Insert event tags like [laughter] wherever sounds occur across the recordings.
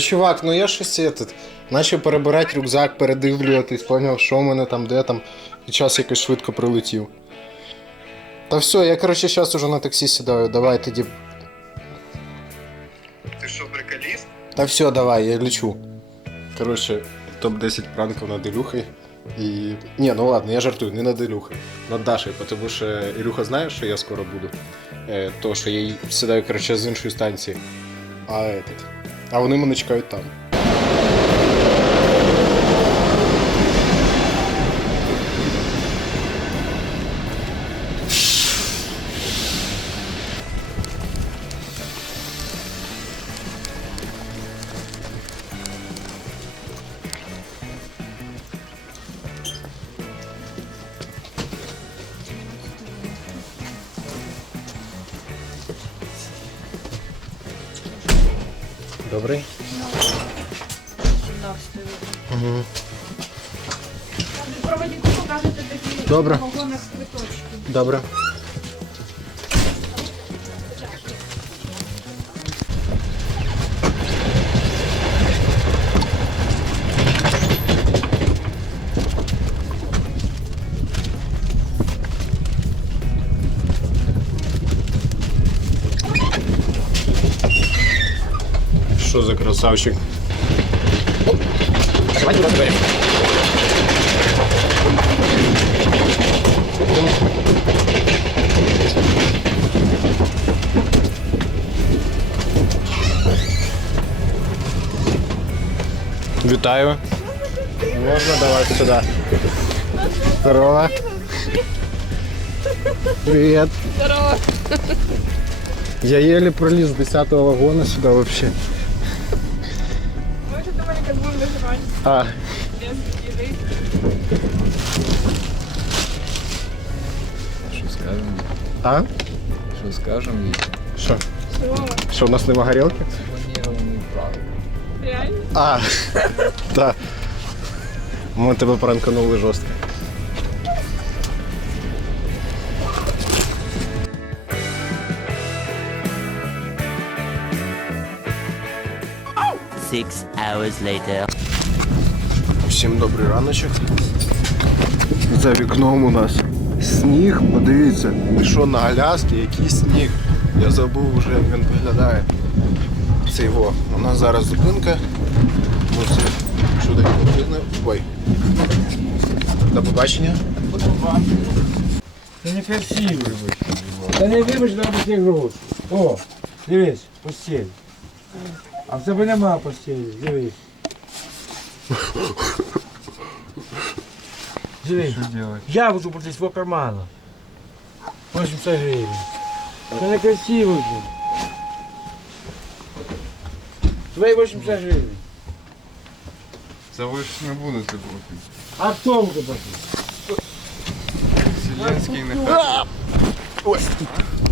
Та чувак, ну я щось этот, начав перебирати рюкзак, передивлюватись, поняв, що в мене там, де там, і час якось швидко прилетів. Та все, я коротше зараз уже на таксі сідаю, давай тоді. Ти що, приколіст? Та все, давай, я лечу. Коротше, топ-10 пранків над Ілюхою. І. Ні, ну ладно, я жартую, не над Ілюхою, над Дашею, тому що Ілюха знає, що я скоро буду. Е, то, що я сідаю, коротше, з іншої станції. А этот. А вони мене чекають там. Красавчик? Давайте розберемо. Вітаю. Можна давай сюди. Здорово. Привет. Здорово. Я еле пролез с 10 вагона сюда вообще. А, без їди. Що скажемо? а? Що скажемо їй? Що? Чого? Що, у нас нема горілки? Планірований правил. Реально? А, так. Ми тебе пранканули жорстко. Six hours later. Всім добрий раночок. За вікном у нас сніг, подивіться, що на Аляскі, який сніг. Я забув вже, як він виглядає. Це його. У нас зараз зупинка. Сюди потрібно. Ой. До побачення. Це не красивий вибач. Та не вибач на ті гроші. О, дивись, постіль. А в тебе нема постілі, дивись. Дивись, я буду платити свого кармана. 80 гривень. Це не красиво вже. Твої 80 гривень. Це ви ж не будете платити. А хто буде платити? Зеленський не хоче.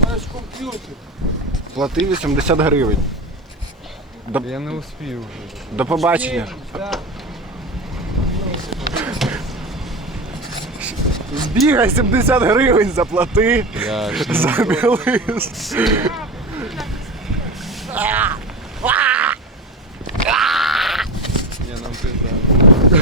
Наш комп'ютер. Плати 80 гривень. До, Я не успів вже. до побачення. Так. Збігай 70 гривень заплати Я ж за білиз. Нам пизда.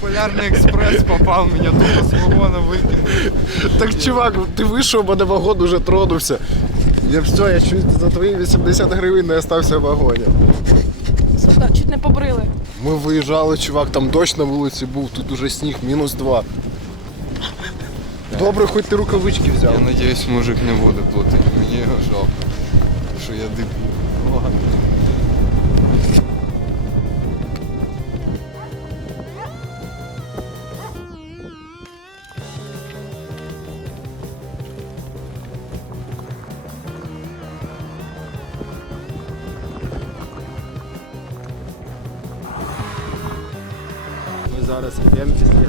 Полярний експрес попав, мене тупо з вагона викинули. Так, чувак, ти вийшов, бо на вагон уже тронувся. Я все, я чуть за твої 80 гривень не остався в вагоні. Чуть не побрили. Ми виїжджали, чувак, там дощ на вулиці був, тут уже сніг, мінус два. Добре, хоч ти рукавички взяв. Я сподіваюся, мужик не буде платити. Мені його жалко. Що я дебіл. Зараз йдемо після.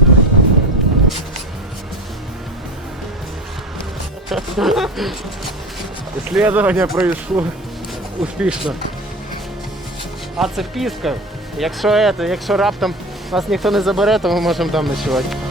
Ісследування пройшло успішно. А це піска. Якщо, якщо раптом нас ніхто не забере, то ми можемо там ночувати.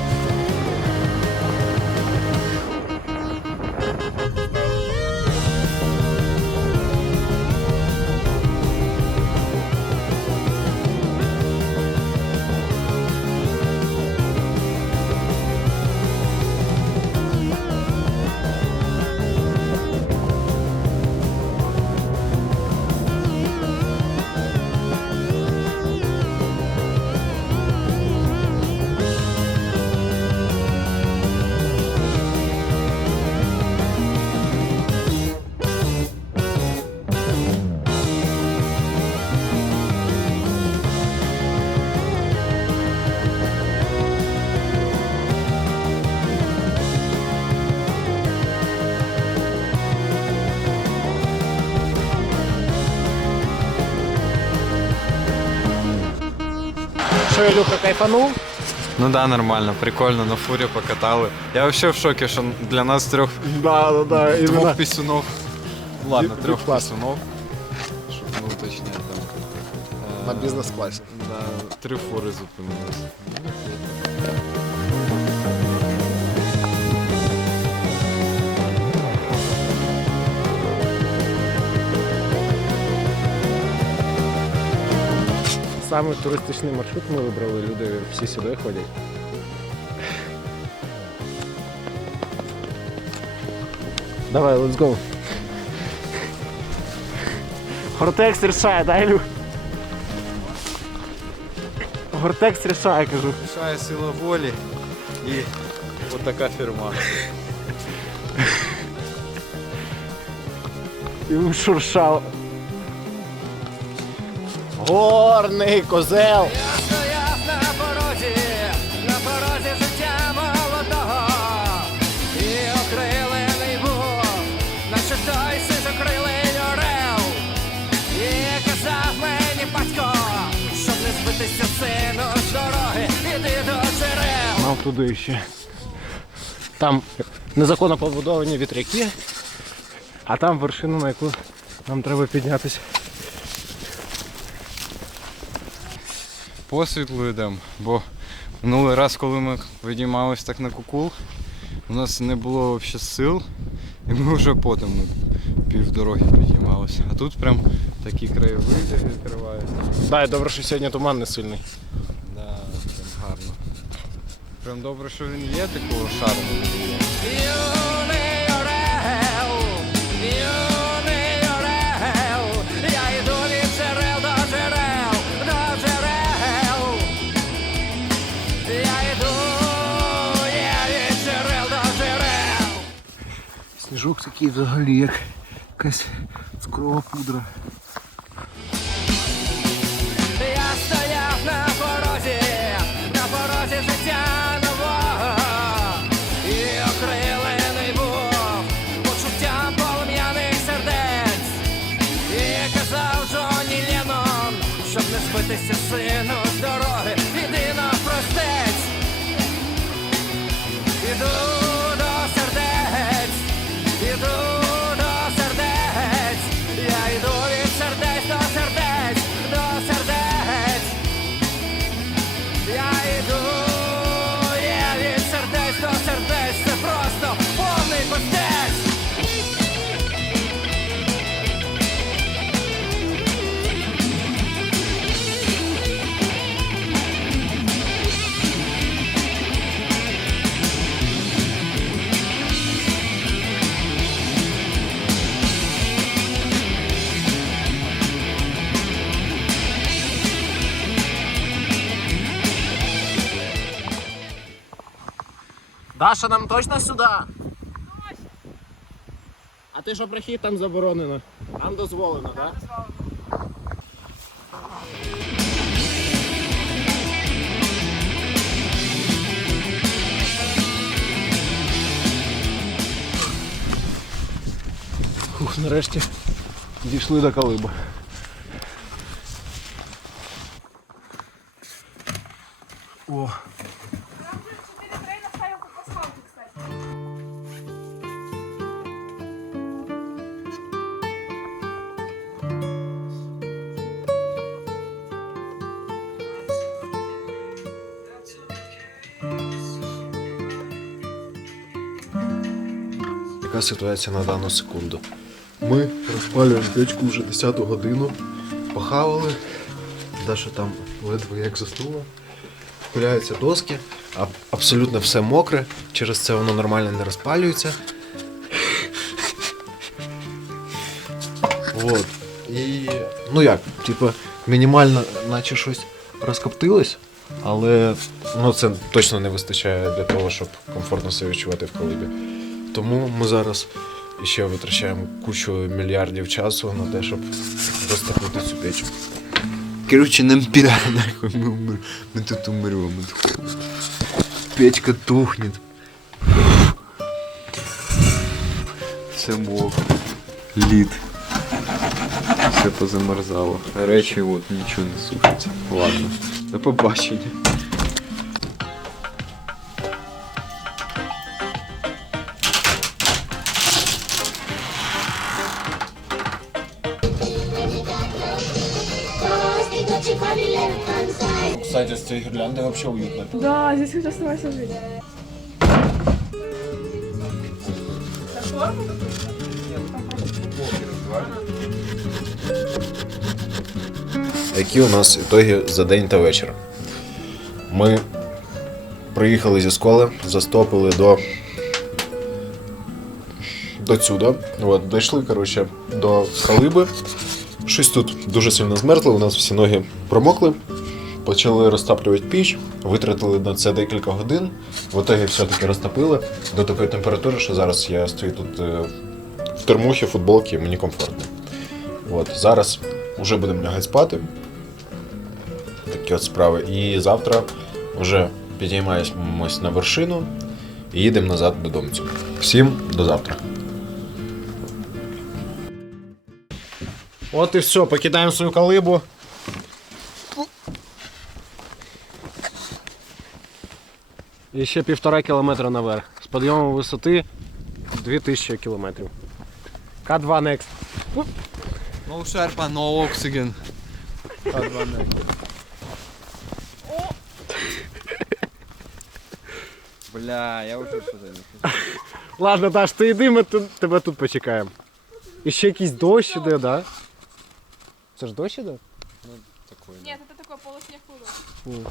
Що, Илюха, кайфанул? Ну да, нормально, прикольно, на фуре покатали. Я вообще в шоке, что для нас трех Да, да, да. двух именно. писюнов. Ладно, трех бю-класс. писюнов. Чтобы ну точнее, там. е, На бизнес-классе. Да, три фури зупинились. Саме туристичний маршрут ми вибрали, люди всі сюди ходять. Давай, let's go. Гортекс рішає, да, Ілю? Гортекс рішає, кажу. Мішає сила волі і отака фірма. І шуршав. Горний козел. Стояв на порозі, на порозі життя молодого І окрилений був, наче той сизокрилий орел І казав мені батько, щоб не збитися сину з дороги, іди до джерел Нам туди ще. Там незаконно побудовані вітряки, а там вершина, на яку нам треба піднятися. По світлу йдемо, бо минулий раз, коли ми підіймалися так на кукул, у нас не було взагалі сил, і ми вже потім півдороги підіймалися. А тут прям такі краєвиди відкриваються. Да, і добре, що сьогодні туман не сильний. Да, прям гарно. Прям добре, що він є такого шарму. Сніжок такий взагалі як якась цукрова пудра. Даша, нам точно сюди? А ти що прохід там заборонено? Нам дозволено, так? Фух, нарешті дійшли до Калиба. Ситуація на дану секунду? Ми розпалюємо печку вже 10 годину, похавали, Даша там ледве як заснула. Пиляються доски, а абсолютно все мокре, через це воно нормально не розпалюється. От. І ну як, типу, мінімально, наче щось розкоптилось, але ну, це точно не вистачає для того, щоб комфортно себе відчувати в колибі. Тому ми зараз ще витрачаємо кучу мільярдів часу на те, щоб розтопити цю печь. Короче, нам пора нахуй, мы, умр... мы тут умрем от холода. Печка тухнет. Все мокро. Лід. Все позамерзало. Речі от нічого не сушиться. Ладно. До побачення. Кстати, з цієї гірлянди взагалі уютно. Да, здесь хоть оставайся жить. Які у нас ітоги за день та вечір? Ми приїхали зі школи, застопили до. До сюди. От, дійшли, коротше, до халиби. Щось тут дуже сильно змерзло, у нас всі ноги промокли. Почали розтаплювати піч, витратили на це декілька годин. В итогі все-таки розтопили до такої температури, що зараз я стою тут е, в термухі, футболці, мені комфортно. От, зараз вже будемо лягати спати. Такі от справи. І завтра вже підіймаємось на вершину і їдемо назад додому. Всім до завтра. От і все, покидаємо свою колибу. І ще півтора кілометра наверх. З підйомом висоти 2000 кілометрів. К2 Next. No Sherpa, no oxygen. Бля, я вже сюди не Ладно, Даш, ти йди, ми тут- тебе тут почекаємо. І ще якийсь дощ іде, да? Це ж дощ іде? Нет, это такой полусніг плывет.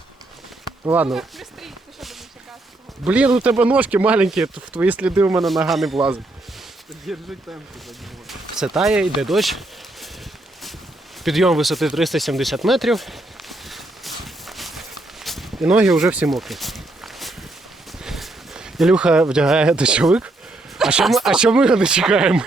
Ну ладно. Быстрей, ты что будешь чекати? Блін, у тебе ножки маленькі, в твої сліди у мене нога не влазить. Все тає, йде дощ. Підйом висоти 370 метрів. І ноги вже всі мокрі. Ілюха вдягає дощовик. А що ми, а що ми його не чекаємо?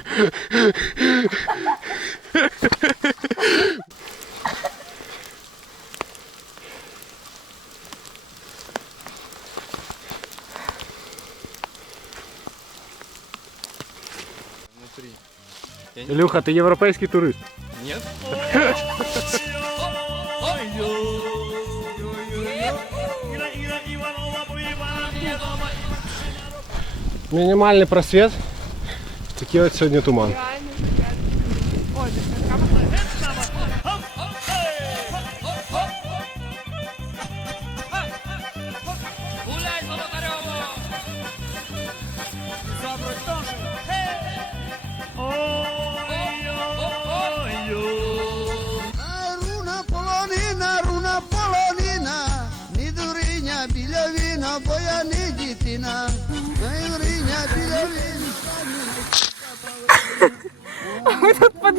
Ілюха, ти європейський турист. Ні? Мінімальний просвіт. Такий от сьогодні туман. Реально, реально. Ой, это камера.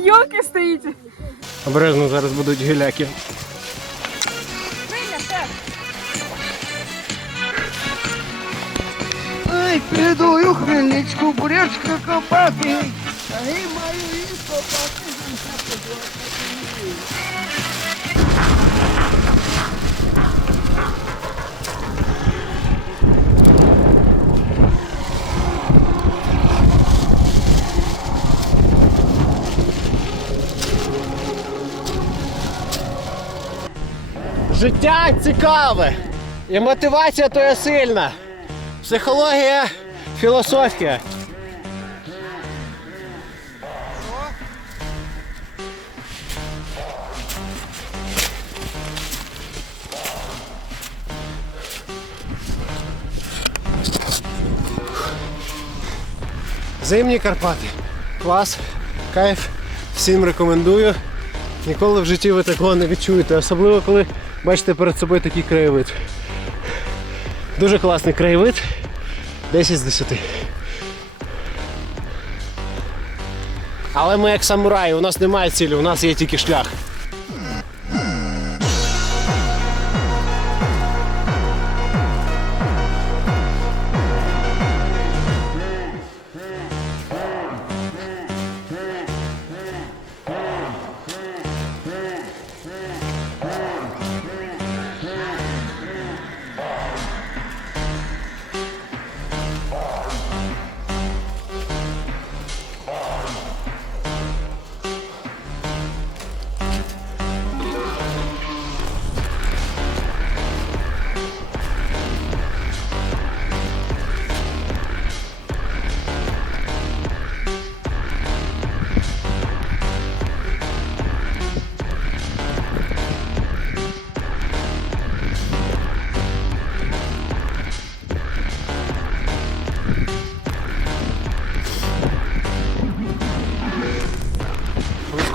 Тут стоїть. Обережно зараз будуть гіляки. Ай, піду хмельничку, бурячка копати. Ай, маю і копати. Життя цікаве. І мотивація то є сильна. Психологія, філософія. Зимні Карпати. Клас, кайф. Всім рекомендую. Ніколи в житті ви такого не відчуєте, особливо коли бачите перед собою такий краєвид. Дуже класний краєвид. 10 з 10. Але ми як самураї, у нас немає цілі, у нас є тільки шлях.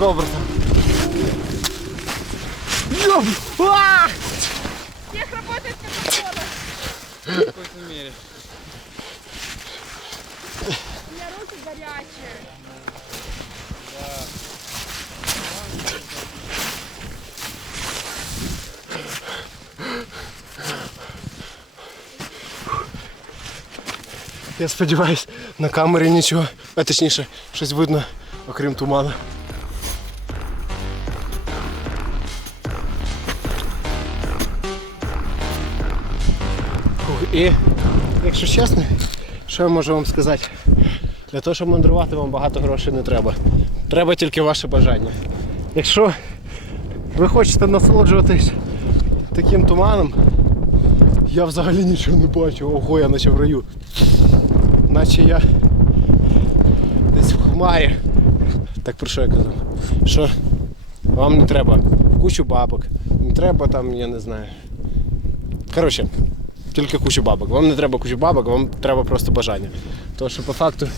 Прикол, братан. Всех работает Кока-Кола. В какой-то мере. У меня руки горячие. Я сподіваюсь, на камері нічого, а точніше, щось видно, окрім туману. І, якщо чесно, що я можу вам сказати? Для того, щоб мандрувати, вам багато грошей не треба. Треба тільки ваше бажання. Якщо ви хочете насолоджуватись таким туманом, я взагалі нічого не бачу. Ого, я наче в раю. Наче я десь в хмарі. Так про що я казав? Що вам не треба кучу бабок, не треба там, я не знаю. Коротше, тільки кучу бабок. Вам не треба кучу бабок, вам треба просто бажання. Тому що по факту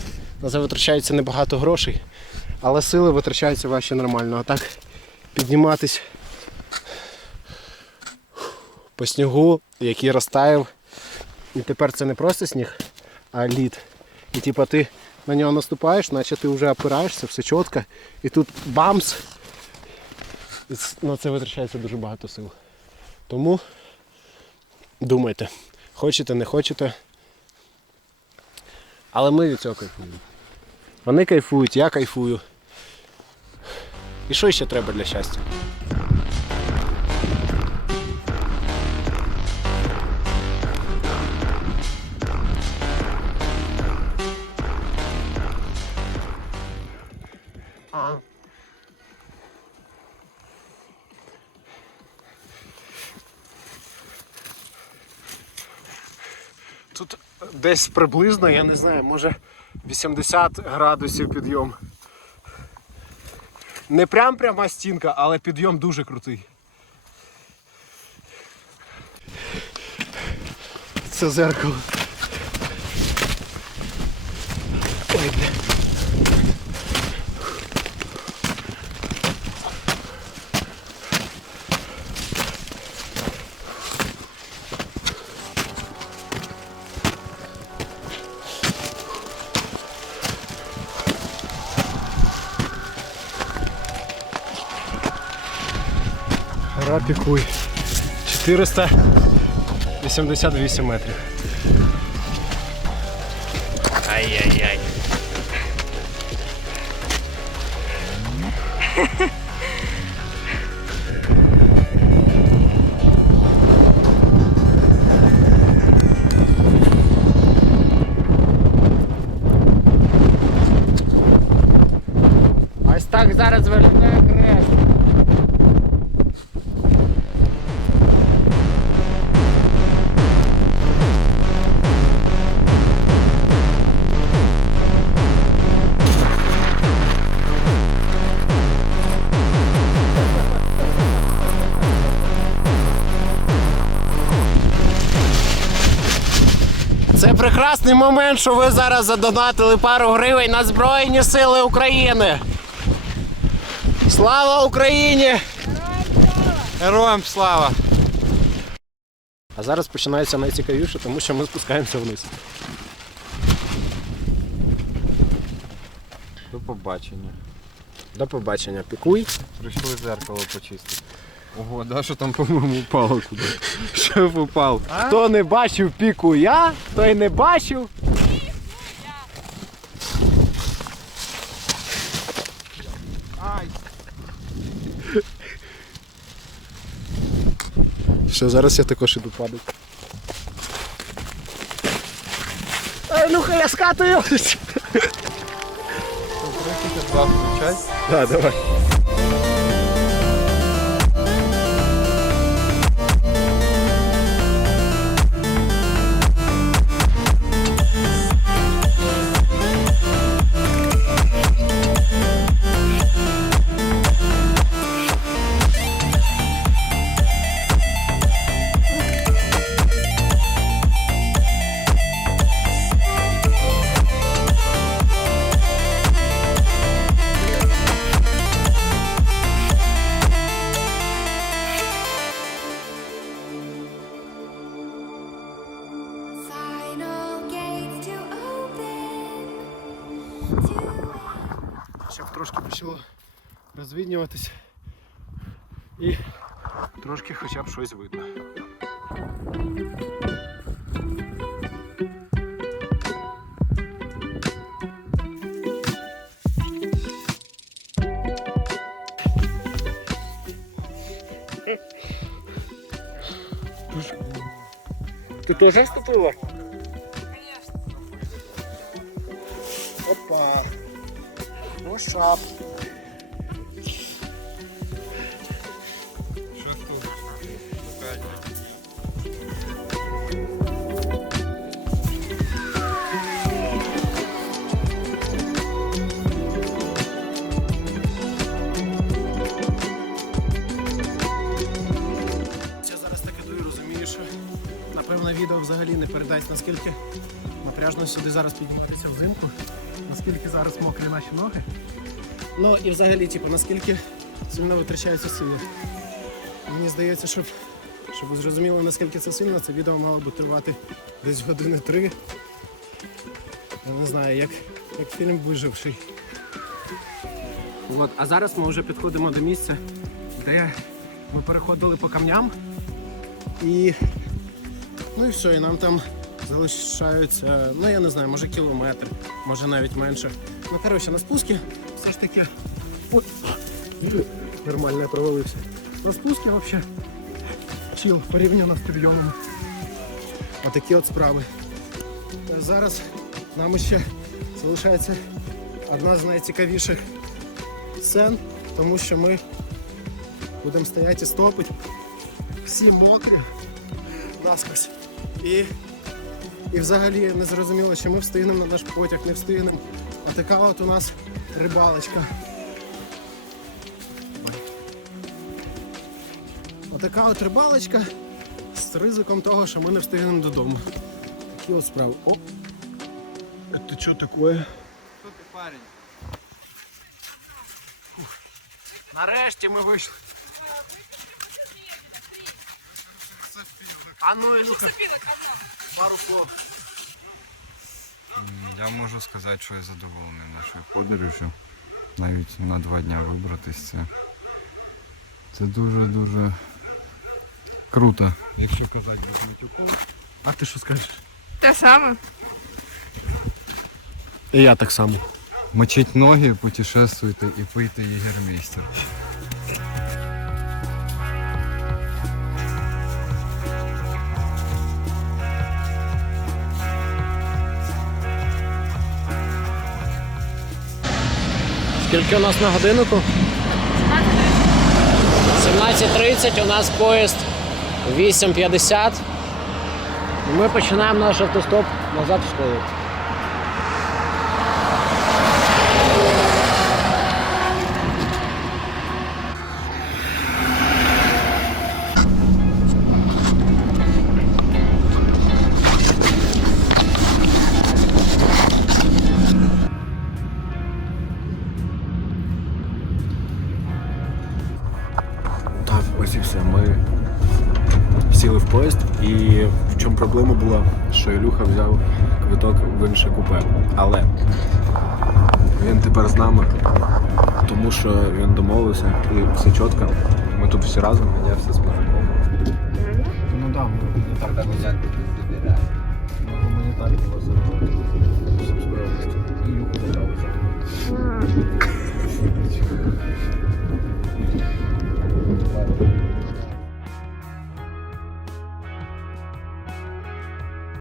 на це витрачається небагато грошей, але сили витрачаються ваші нормально. А так підніматись по снігу, який розтаяв. І тепер це не просто сніг, а лід. І типу ти на нього наступаєш, наче ти вже опираєшся, все чітко. І тут бамс. І на це витрачається дуже багато сил. Тому думайте, хочете, не хочете. Але ми від цього кайфуємо. Вони кайфують, я кайфую. І що ще треба для щастя? Тут десь приблизно, я не знаю, може 80 градусів підйом. Не прям пряма стінка, але підйом дуже крутий. Це зеркало. Ой, бля. Пікуй. 488 метрів. Ай-яй-яй. Ось так зараз виглядає прекрасний момент, що ви зараз задонатили пару гривень на Збройні Сили України. Слава Україні! Героям слава! А зараз починається найцікавіше, тому що ми спускаємося вниз. До побачення. До побачення. Пікуй. Прийшли зеркало почистити. Ого, да, що там, по-моєму, упало куди. Що [laughs] упав? Хто не бачив піку я, той не бачив. Все, зараз я також іду падати. Ай, ну-ка я скатую! Два включай. Да, давай. Щось видно. Ти теж ступила? Конечно. Опа. Ну шап. Напряжно сюди зараз підніматися взимку, наскільки зараз мокрі наші ноги. Ну і взагалі, типу, наскільки сильно витрачаються сили. Мені здається, щоб, щоб ви зрозуміли, наскільки це сильно, це відео мало би тривати десь години три. Я не знаю, як, як фільм виживший. От, а зараз ми вже підходимо до місця, де ми переходили по камням. І Ну і все, і нам там залишаються, ну я не знаю, може кілометр, може навіть менше. Ну коротше, на спускі все ж таки. Ой, нормально я провалився. На спускі взагалі чіл порівняно з підйомом. Отакі от справи. Зараз нам ще залишається одна з найцікавіших сцен, тому що ми будемо стояти і стопити. Всі мокрі наскось. І, і взагалі не зрозуміло, чи ми встигнемо на наш потяг, не встигнемо. А така от у нас рибалочка. Отака от рибалочка з ризиком того, що ми не встигнемо додому. Такі от справи. О! Це що таке? Хто ти парень? Нарешті ми вийшли. А ну, Ілюха, пару слов. Я можу сказати, що я задоволений нашою подорожю. Навіть на два дня вибратись це. Це дуже-дуже круто. Якщо казати матюку. А ти що скажеш? Те саме. І я так само. Мочіть ноги, путешествуйте і пийте єгермейстер. Скільки у нас на годиннику? 17.30, у нас поїзд 8.50. Ми починаємо наш автостоп назад в школу. Інше купе. Але він тепер з нами, тому що він домовився і все чітко. Ми тут всі разом, я все з мужиком. Ну так, не так. Гуманітарні було Ілюху не